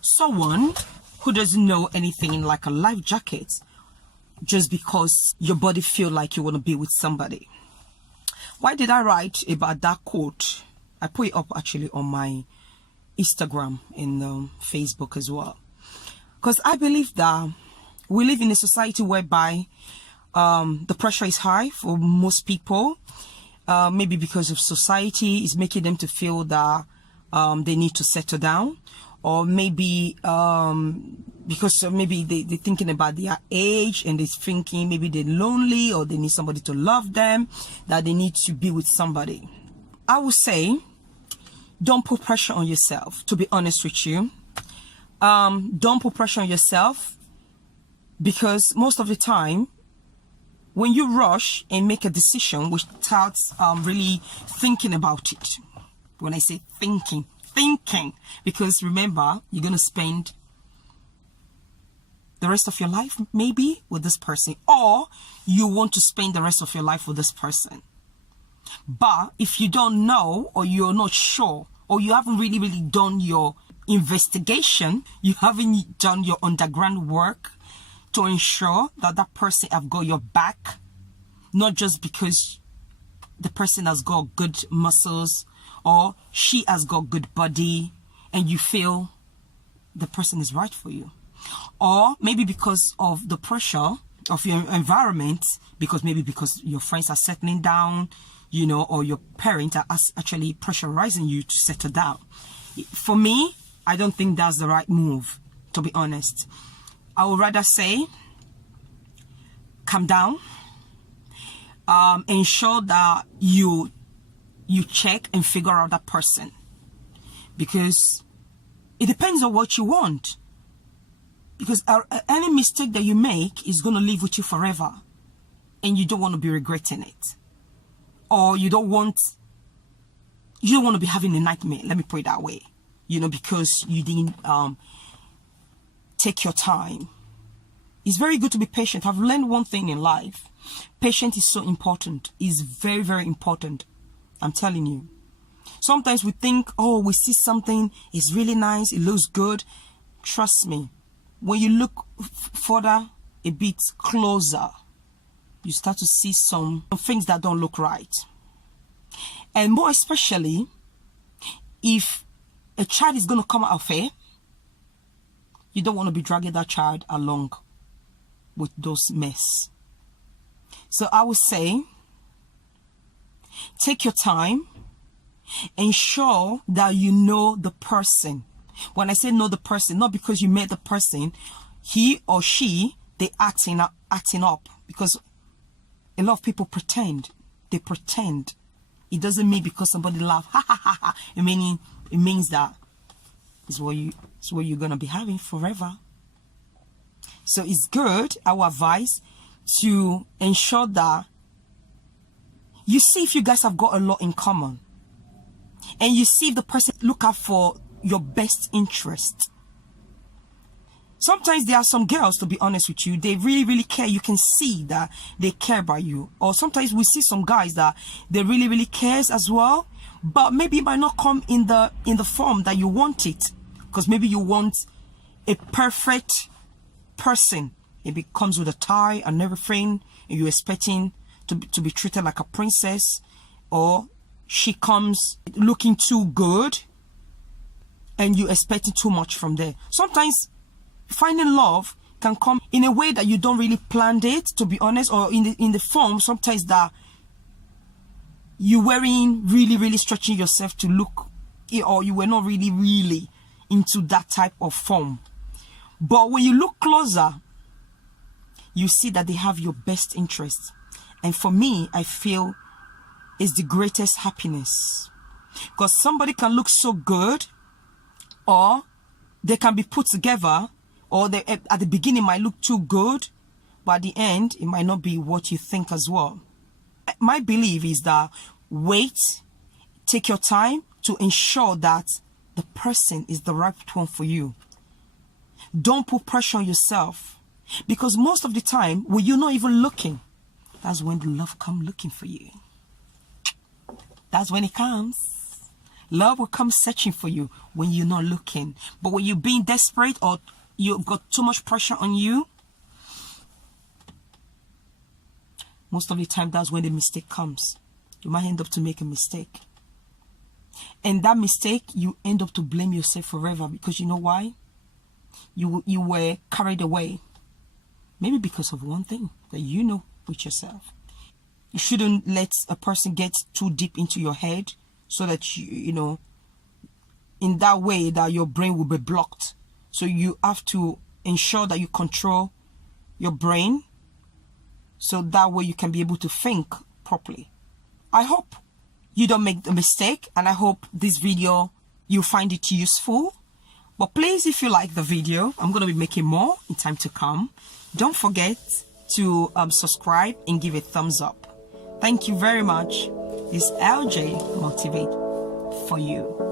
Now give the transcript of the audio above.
someone who doesn't know anything like a life jacket just because your body feel like you want to be with somebody. Why did I write about that quote? I put it up actually on my Instagram and Facebook as well, because I believe that we live in a society whereby the pressure is high for most people, maybe because of society is making them to feel that they need to settle down, or maybe because maybe they're thinking about their age and they're thinking maybe they're lonely or they need somebody to love them, that they need to be with somebody. I would say don't put pressure on yourself, to be honest with you. Don't put pressure on yourself, because most of the time when you rush and make a decision without really thinking about it, when I say thinking, because remember, you're going to spend the rest of your life maybe with this person, or you want to spend the rest of your life with this person. But if you don't know, or you're not sure, or you haven't really done your investigation, you haven't done your underground work to ensure that that person have got your back, not just because the person has got good muscles or she has got good body and you feel the person is right for you, or maybe because of the pressure of your environment, because your friends are settling down, you know, or your parents are actually pressurizing you to settle down. For me, I don't think that's the right move, to be honest. I would rather say calm down, ensure that you check and figure out that person, because it depends on what you want. Because any mistake that you make is going to live with you forever, and you don't want to be regretting it, or you don't want to be having a nightmare, let me put it that way, you know, because you didn't take your time. It's very good to be patient. I've learned one thing in life: patience is so important. It's very, very important. I'm telling you. Sometimes we think, oh, we see something, it's really nice, it looks good. Trust me, when you look further, a bit closer, you start to see some things that don't look right. And more especially, if a child is going to come out of it, you don't want to be dragging that child along with those mess. So I would say, take your time, ensure that you know the person. When I say know the person, not because you met the person, he or she, they acting up, because a lot of people pretend. They pretend. It doesn't mean because somebody laugh, ha ha ha ha, it means that it's what you're gonna be having forever. So it's good, I would advise, to ensure that you see if you guys have got a lot in common, and you see if the person look out for your best interest. Sometimes there are some girls, to be honest with you, they really care. You can see that they care about you. Or sometimes we see some guys that they really cares as well, but maybe it might not come in the form that you want it, because maybe you want a perfect person. Maybe it comes with a tie and everything, and you're expecting to be treated like a princess, or she comes looking too good and you're expecting too much from there. Sometimes finding love can come in a way that you don't really plan it, to be honest, or in the form sometimes that you weren't really stretching yourself to look, or you were not really into that type of form. But when you look closer, you see that they have your best interests. And for me, I feel it's the greatest happiness, because somebody can look so good, or they can be put together, or they at the beginning might look too good, but at the end it might not be what you think as well. My belief is that wait, take your time to ensure that the person is the right one for you. Don't put pressure on yourself, because most of the time when you're not even looking, that's when the love comes looking for you. That's when it comes. Love will come searching for you when you're not looking. But when you're being desperate or you've got too much pressure on you, most of the time that's when the mistake comes. You might end up to make a mistake. And that mistake, you end up to blame yourself forever, because you know why? You were carried away. Maybe because of one thing that you know with yourself. You shouldn't let a person get too deep into your head, so that you know, in that way that your brain will be blocked. So you have to ensure that you control your brain, so that way you can be able to think properly. I hope you don't make the mistake, and I hope this video, you find it useful. But please, if you like the video, I'm going to be making more in time to come. Don't forget to subscribe and give a thumbs up. Thank you very much. It's LJ Motivate for you.